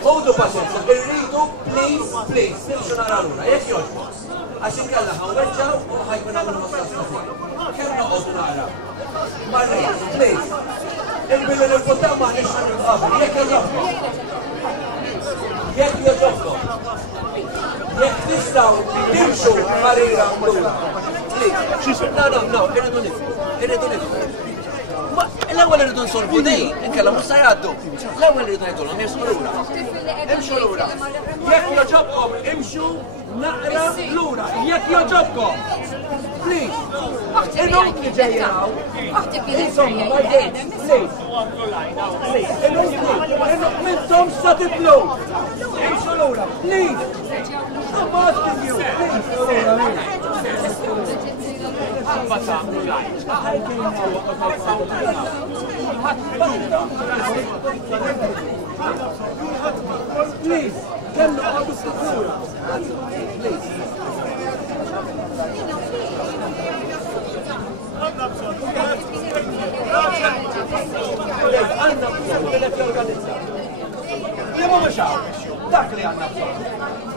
Ħodu paċenza, irridu, please, nimxu nararuna, jekk joġbu. Għax inkella ħanweġġaw u ħajkun għamlu ma' kemm noqogħdu nara. Marri, please. Il-billi nil-votaw ma' nix ħanibqabu, jekk joġobkom. Jekk joġobkom. Jekk tistaw timxu ħarira mlura. Please. No, irridu nifru. L-ewwel irridu nsolvu dej, inkella mhux se jgħaddu. L-ewwel irridu ngħidulhom jimxu lura. Imxu lura. Jekk joġobkom imxu naqra lura. Jekk joġobkom. Please. Il-nukli ġejjaw. Insomma, ma jgħid. Please. Il-nukli mintom sa titlu. Imxu lura. Please. I'm asking you. Please, can you all this please? Dak li għanna